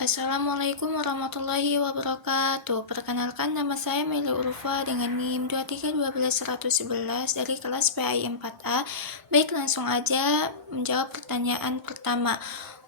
Assalamualaikum warahmatullahi wabarakatuh. Perkenalkan, nama saya Meli Urfa dengan NIM 2312111 dari kelas PAI 4A. Baik, langsung aja menjawab pertanyaan pertama.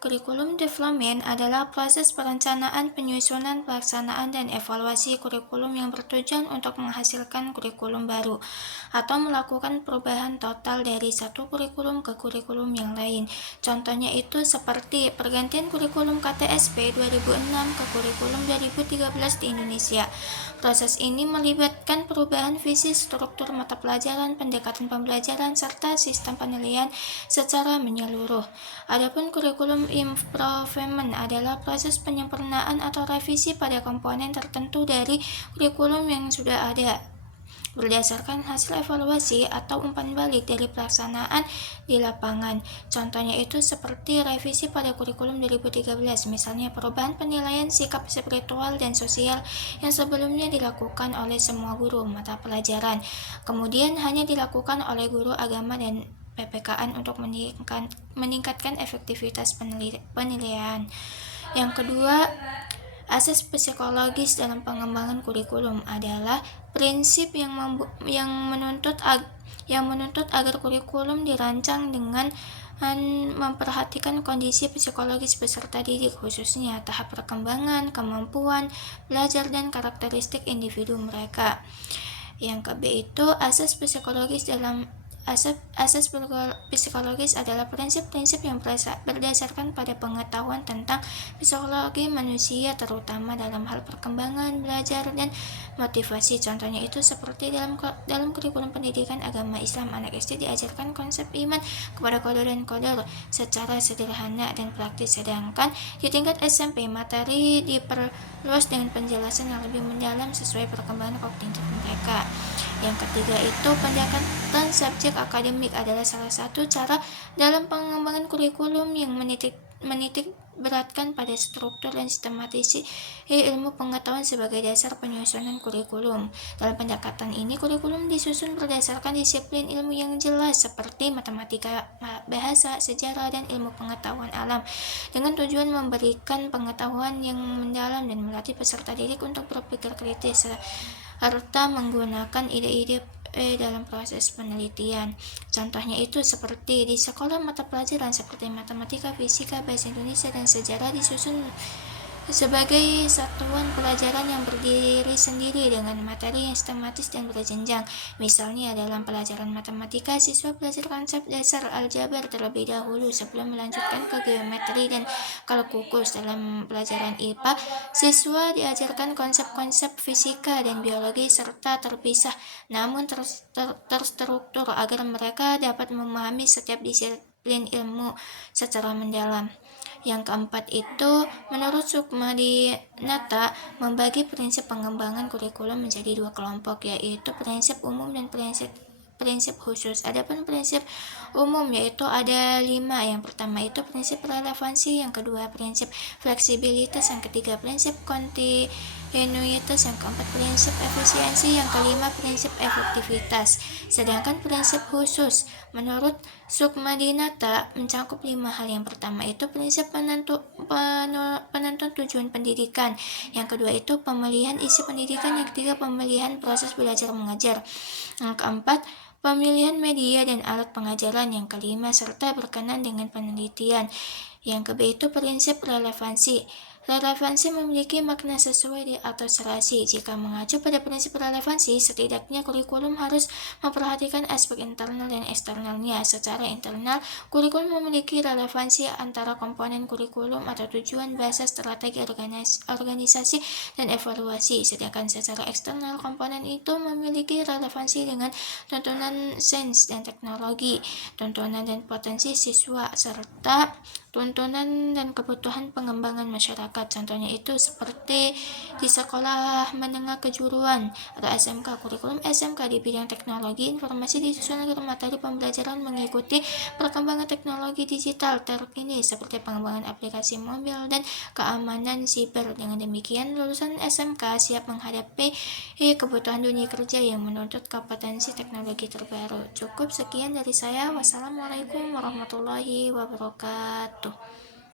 Kurikulum development adalah proses perencanaan, penyusunan, pelaksanaan, dan evaluasi kurikulum yang bertujuan untuk menghasilkan kurikulum baru atau melakukan perubahan total dari satu kurikulum ke kurikulum yang lain. Contohnya itu seperti pergantian kurikulum KTSP 2006 ke kurikulum 2013 di Indonesia. Proses ini melibatkan perubahan visi, struktur mata pelajaran, pendekatan pembelajaran, serta sistem penilaian secara menyeluruh. Adapun kurikulum improvement adalah proses penyempurnaan atau revisi pada komponen tertentu dari kurikulum yang sudah ada berdasarkan hasil evaluasi atau umpan balik dari pelaksanaan di lapangan. Contohnya itu seperti revisi pada kurikulum 2013, misalnya perubahan penilaian sikap spiritual dan sosial yang sebelumnya dilakukan oleh semua guru mata pelajaran, kemudian hanya dilakukan oleh guru agama dan PPKN untuk meningkatkan efektivitas penilaian. Yang kedua, asas psikologis dalam pengembangan kurikulum adalah prinsip yang menuntut agar kurikulum dirancang dengan memperhatikan kondisi psikologis peserta didik, khususnya tahap perkembangan, kemampuan belajar, dan karakteristik individu mereka. Yang ketiga itu asas psikologis adalah prinsip-prinsip yang berdasarkan pada pengetahuan tentang psikologi manusia, terutama dalam hal perkembangan, belajar, dan motivasi. Contohnya itu seperti dalam kurikulum pendidikan agama Islam, anak SD diajarkan konsep iman kepada qadar dan qadar secara sederhana dan praktis, sedangkan di tingkat SMP materi diperluas dengan penjelasan yang lebih mendalam sesuai perkembangan kognitif mereka. Yang ketiga itu pendekatan subjek akademik adalah salah satu cara dalam pengembangan kurikulum yang menitik beratkan pada struktur dan sistematisasi ilmu pengetahuan sebagai dasar penyusunan kurikulum. Dalam pendekatan ini, kurikulum disusun berdasarkan disiplin ilmu yang jelas seperti matematika, bahasa, sejarah, dan ilmu pengetahuan alam, dengan tujuan memberikan pengetahuan yang mendalam dan melatih peserta didik untuk berpikir kritis serta menggunakan ide-ide dalam proses penelitian. Contohnya itu seperti di sekolah mata pelajaran seperti matematika, fisika, bahasa Indonesia, dan sejarah disusun sebagai satuan pelajaran yang berdiri sendiri dengan materi yang sistematis dan berjenjang. Misalnya dalam pelajaran matematika, siswa belajar konsep dasar aljabar terlebih dahulu sebelum melanjutkan ke geometri dan kalkulus. Dalam pelajaran IPA, siswa diajarkan konsep-konsep fisika dan biologi serta terpisah namun terstruktur agar mereka dapat memahami setiap disiplin ilmu secara mendalam. Yang keempat itu, menurut Sukmadinata, membagi prinsip pengembangan kurikulum menjadi dua kelompok, yaitu prinsip umum dan prinsip khusus. Adapun prinsip umum yaitu ada 5. Yang pertama itu prinsip relevansi, yang kedua prinsip fleksibilitas, yang ketiga prinsip kontinuitas, yang keempat prinsip efisiensi, yang kelima prinsip efektivitas. Sedangkan prinsip khusus menurut Sukmadinata mencakup 5 hal. Yang pertama itu prinsip penentu tujuan pendidikan, yang kedua itu pemilihan isi pendidikan, yang ketiga pemilihan proses belajar mengajar, yang keempat pemilihan media dan alat pengajaran, yang kelima serta berkenan dengan penelitian. Yang kedua itu prinsip relevansi. Relevansi memiliki makna sesuai atau serasi. Jika mengacu pada prinsip relevansi, setidaknya kurikulum harus memperhatikan aspek internal dan eksternalnya. Secara internal, kurikulum memiliki relevansi antara komponen kurikulum atau tujuan, bahasa, strategi, organisasi, dan evaluasi. Sedangkan secara eksternal, komponen itu memiliki relevansi dengan tuntunan sains dan teknologi, tuntunan dan potensi siswa, serta tuntunan dan kebutuhan pengembangan masyarakat. Contohnya itu seperti di sekolah menengah kejuruan atau SMK. Kurikulum SMK di bidang teknologi informasi disusun agar materi pembelajaran mengikuti perkembangan teknologi digital terkini seperti pengembangan aplikasi mobil dan keamanan siber. Dengan demikian, lulusan SMK siap menghadapi kebutuhan dunia kerja yang menuntut kompetensi teknologi terbaru. Cukup sekian dari saya. Wassalamualaikum warahmatullahi wabarakatuh.